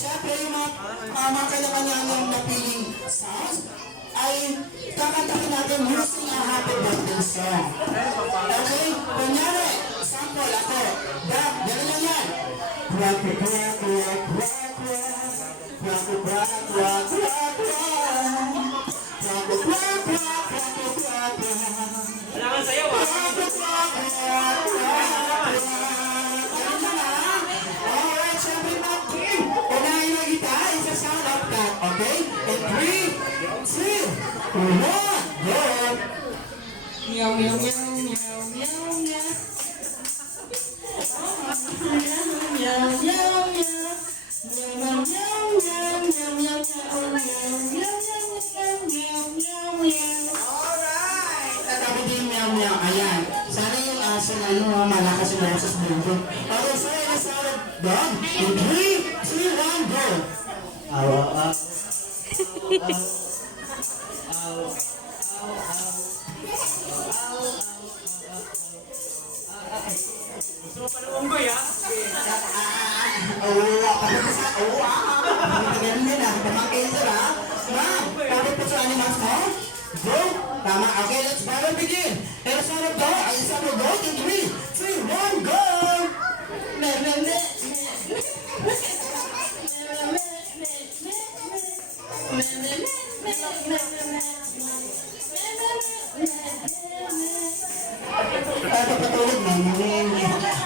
syempre yung mga kanya-kanyang napiling sounds ay kakantahin natin using a happy birthday song. Okay? Kunyari, sample ako. Dab, gano'n lang yan. Quack, quack, quack, quack, quack, quack. Quack, quack, quack, quack, quack, quack. Quack, quack, quack, quack, quack, quack, quack. Kailangan sa'yo ah. Quack, quack, quack, quack, quack, quack. Ganun lang ah. Alright, syempre mga team. Unahin na kita, isa sound of that. Okay? And 3, 2, 1, go! Meow, meow, meow, meow, meow, meow. Meow, meow, meow. Meow, meow, meow, meow, meow, meow, meow. Alright! Tatabi din meow, meow. Ayan. Sana yung aso na malakas yung boses bundo. Okay, so yun ang sound of dog. In 3, 2, 1, go! Awa, awa. Gusto mo pa ng unggoy ah? Ganun din ah. Pamangkin sir ah. Ma'am, tapos po sa animals mo? Go! Tama. Okay, let's better begin. And the sound of go. Ay, the sound of go. In 3, 2, 1, go! Me, me, me. Ito patulog na.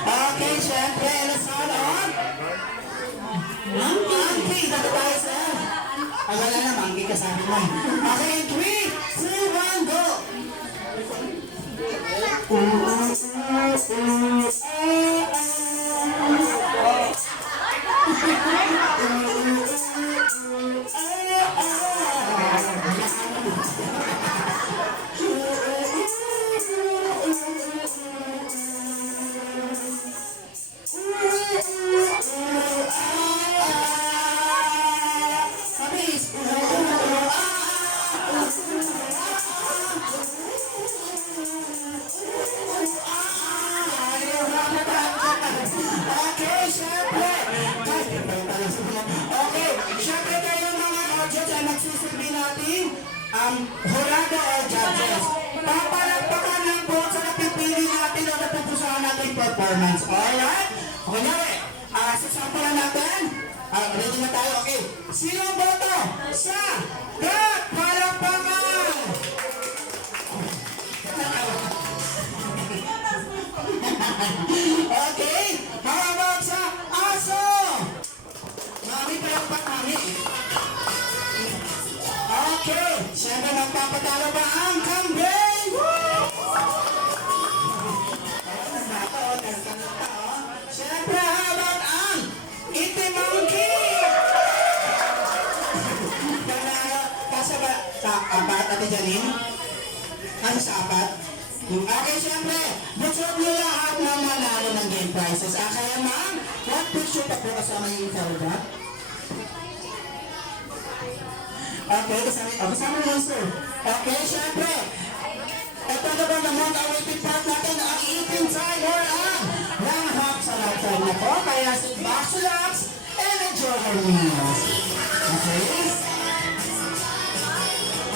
Okay, syempre, and the sound of monkey. Dito tayo sir. Ay, wala na, monkey ka sabi mo. Okay, in 3, 2, 1, go! Okay, syempre. Okay, syempre kayo mga audience ay magsisilbi natin hurado o judges. Papalagpakan ng buhok sa napipili natin o napupusuhan natin performance. Alright? Kunyari, sasampulan natin. Ready na tayo, okay. Sino ang boto? Sa palakpakan! Okay, how about sa aso? Mami, palakpak mami. Okay, siyempre magpapatalo ba ang kambing? Siyempre, how about ang itim monkey? Kasaba sa apat, Ate Janine? Kasi sa apat? Okay, siyempre, buksan niyo lahat ng manalo ng game prizes. Kaya ma'am, what picture pa po kasama yung photograph? Okay, kasama niyo sir. Okay, siyempre, ito na ba naman ang awaiting part natin, ang eating time or ang hap sa laptop na po. Kaya sit back, relax, and enjoy your meals.